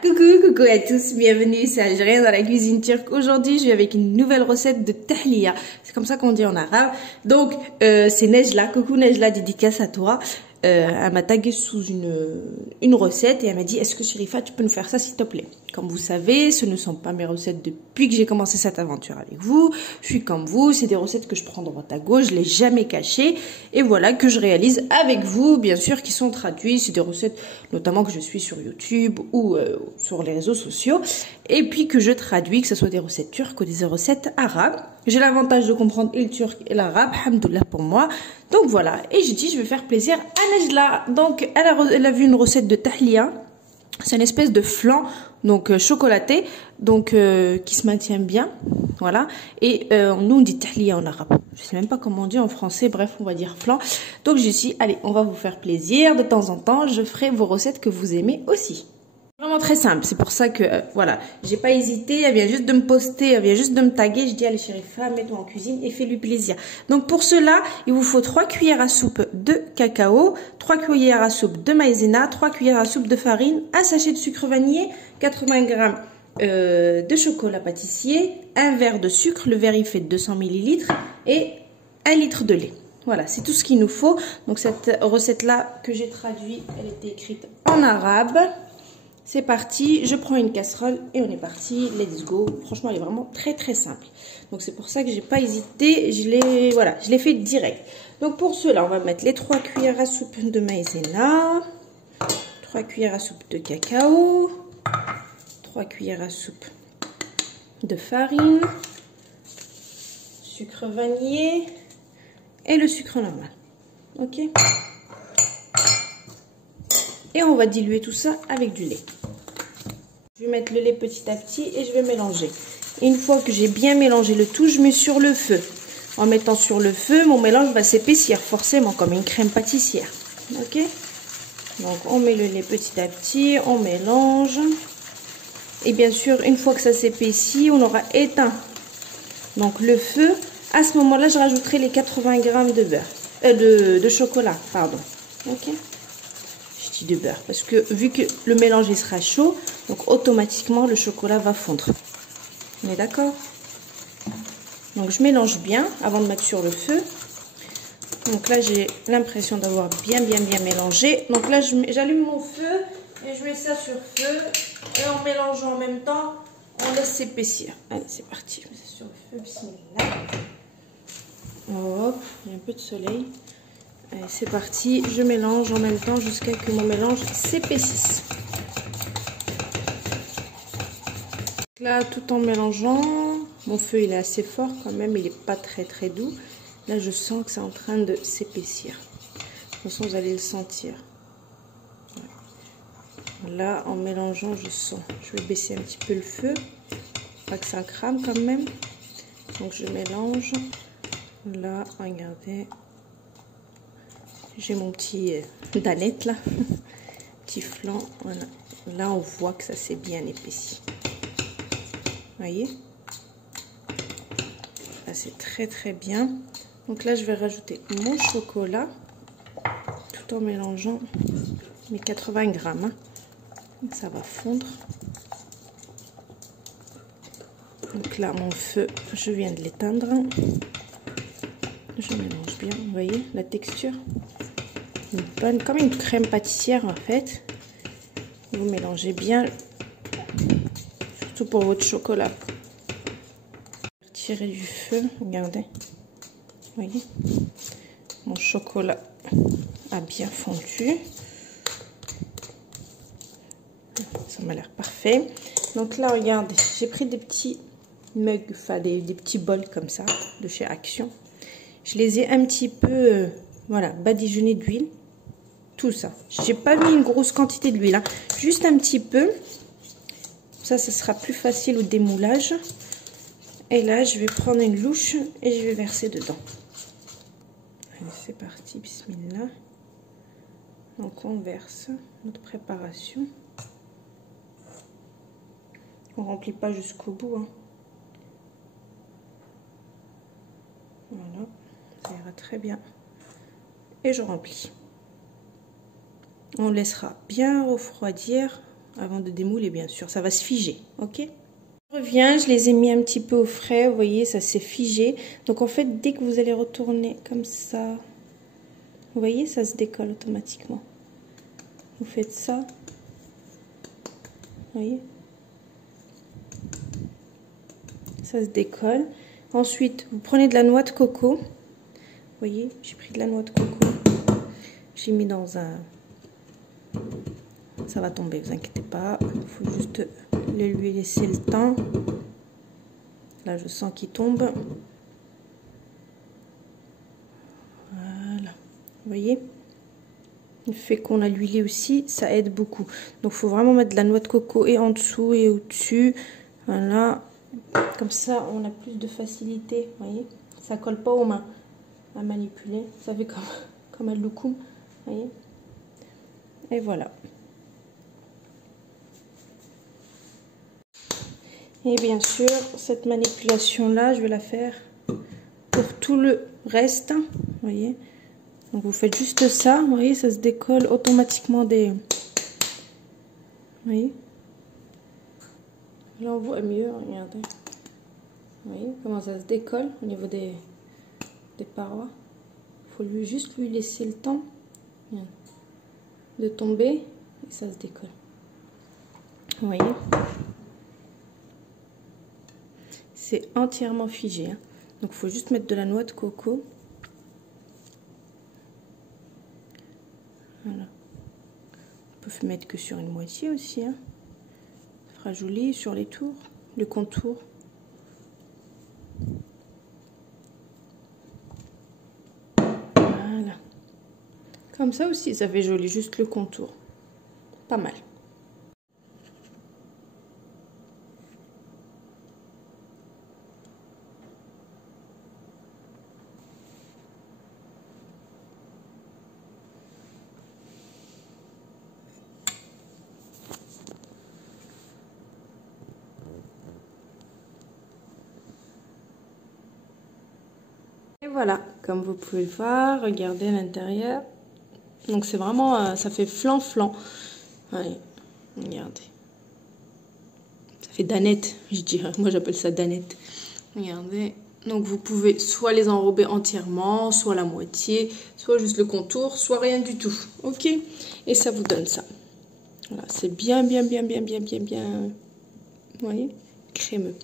Coucou à tous, bienvenue, c'est Algérien dans la cuisine turque. Aujourd'hui, je vais avec une nouvelle recette de tahliya. C'est comme ça qu'on dit en arabe. Donc, c'est Nejla. Coucou Nejla, dédicace à toi. Elle m'a tagué sous une recette et elle m'a dit, est-ce que Sherifa, tu peux nous faire ça s'il te plaît? Comme vous savez, ce ne sont pas mes recettes depuis que j'ai commencé cette aventure avec vous. Je suis comme vous, c'est des recettes que je prends droite à gauche, je les jamais cachées. Et voilà, que je réalise avec vous, bien sûr, qui sont traduites. C'est des recettes notamment que je suis sur YouTube ou sur les réseaux sociaux. Et puis que je traduis, que ce soit des recettes turques ou des recettes arabes. J'ai l'avantage de comprendre et le turc et l'arabe, alhamdoulilah pour moi. Donc voilà, et j'ai dit je vais faire plaisir à Nejla. Donc elle a vu une recette de tahliya. C'est une espèce de flan, donc chocolaté, donc qui se maintient bien, voilà. Et nous on dit tahliya en arabe. Je sais même pas comment on dit en français. Bref, on va dire flan. Donc j'ai dit allez, on va vous faire plaisir. De temps en temps, je ferai vos recettes que vous aimez aussi. Vraiment très simple, c'est pour ça que, voilà, j'ai pas hésité, elle vient juste de me poster, elle vient juste de me taguer, je dis allez Sherifa, mets-toi en cuisine et fais-lui plaisir. Donc pour cela, il vous faut 3 cuillères à soupe de cacao, 3 cuillères à soupe de maïzena, 3 cuillères à soupe de farine, un sachet de sucre vanillé, 80 g de chocolat pâtissier, un verre de sucre, le verre il fait 200 ml et 1 litre de lait. Voilà, c'est tout ce qu'il nous faut. Donc cette recette-là que j'ai traduite, elle était écrite en arabe. C'est parti, je prends une casserole et on est parti, let's go. Franchement, elle est vraiment très simple. Donc c'est pour ça que j'ai pas hésité, je l'ai fait direct. Donc pour cela, on va mettre les 3 cuillères à soupe de maïzena, 3 cuillères à soupe de cacao, 3 cuillères à soupe de farine, sucre vanillé et le sucre normal. Ok? Et on va diluer tout ça avec du lait. Je vais mettre le lait petit à petit et je vais mélanger. Une fois que j'ai bien mélangé le tout, je mets sur le feu. En mettant sur le feu, mon mélange va s'épaissir forcément comme une crème pâtissière. Ok? Donc on met le lait petit à petit, on mélange. Et bien sûr, une fois que ça s'épaissit, on aura éteint donc le feu. À ce moment-là, je rajouterai les 80 g de beurre, de chocolat, pardon. Ok? De beurre parce que vu que le mélange il sera chaud, donc automatiquement le chocolat va fondre. On est d'accord? Donc je mélange bien avant de mettre sur le feu. Donc là j'ai l'impression d'avoir bien mélangé. Donc là j'allume mon feu et je mets ça sur feu et en mélangeant en même temps on laisse s'épaissir. Allez c'est parti, je mets ça sur le feu. Bismillah. Hop, il y a un peu de soleil. Allez, c'est parti, je mélange en même temps jusqu'à ce que mon mélange s'épaississe. Là, tout en mélangeant, mon feu il est assez fort quand même, il n'est pas très doux. Là, je sens que c'est en train de s'épaissir. De toute façon, vous allez le sentir. Là, en mélangeant, je sens. Je vais baisser un petit peu le feu, pas que ça crame quand même. Donc, je mélange. Là, regardez. J'ai mon petit danette là, petit flan, voilà. Là on voit que ça s'est bien épaissi. Voyez? Là c'est très bien. Donc là je vais rajouter mon chocolat tout en mélangeant mes 80 g. Hein. Ça va fondre. Donc là mon feu, je viens de l'éteindre. Je mélange bien, vous voyez la texture? Une bonne, comme une crème pâtissière en fait. Vous mélangez bien, surtout pour votre chocolat. Tirez du feu, regardez. Vous voyez, mon chocolat a bien fondu. Ça m'a l'air parfait. Donc là, regardez, j'ai pris des petits mugs, enfin des petits bols comme ça de chez Action. Je les ai un petit peu, voilà, badigeonnés d'huile. Tout ça. J'ai pas mis une grosse quantité d'huile, hein. Juste un petit peu. Ça sera plus facile au démoulage. Et là, je vais prendre une louche et je vais verser dedans. Allez, c'est parti, bismillah. Donc, on verse notre préparation. On remplit pas jusqu'au bout, hein. Voilà, ça ira très bien. Et je remplis. On laissera bien refroidir avant de démouler bien sûr, ça va se figer, ok? Je reviens, je les ai mis un petit peu au frais, vous voyez, ça s'est figé. Donc en fait, dès que vous allez retourner comme ça, vous voyez, ça se décolle automatiquement. Vous faites ça, vous voyez, ça se décolle. Ensuite, vous prenez de la noix de coco, vous voyez, j'ai pris de la noix de coco, j'ai mis dans un... Ça va tomber, vous inquiétez pas, il faut juste lui laisser le temps. Là, je sens qu'il tombe. Voilà, vous voyez, le fait qu'on a l'huilé aussi, ça aide beaucoup. Donc, il faut vraiment mettre de la noix de coco et en dessous et au-dessus. Voilà, comme ça, on a plus de facilité, vous voyez. Ça colle pas aux mains à manipuler. Ça fait comme un loukoum, vous voyez. Et voilà. Et bien sûr, cette manipulation-là, je vais la faire pour tout le reste, vous voyez. Donc vous faites juste ça, vous voyez, ça se décolle automatiquement des... Vous voyez. Là on voit mieux, regardez. Vous voyez comment ça se décolle au niveau des parois. Il faut juste lui laisser le temps de tomber et ça se décolle. Vous voyez. C'est entièrement figé, hein. Donc il faut juste mettre de la noix de coco. Voilà. On peut mettre que sur une moitié aussi, hein. Ça fera joli sur les tours, le contour. Voilà. Comme ça aussi, ça fait joli, juste le contour. Pas mal. Et voilà, comme vous pouvez le voir, regardez à l'intérieur. Donc c'est vraiment, ça fait flan-flan. Allez, regardez. Ça fait danette, je dirais. Moi j'appelle ça danette. Regardez. Donc vous pouvez soit les enrober entièrement, soit la moitié, soit juste le contour, soit rien du tout. Ok? Et ça vous donne ça. Voilà, c'est bien, vous voyez, crémeux.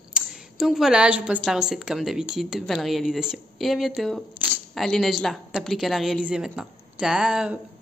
Donc voilà, je vous poste la recette comme d'habitude. Bonne réalisation et à bientôt. Allez Nejla, t'appliques à la réaliser maintenant. Ciao!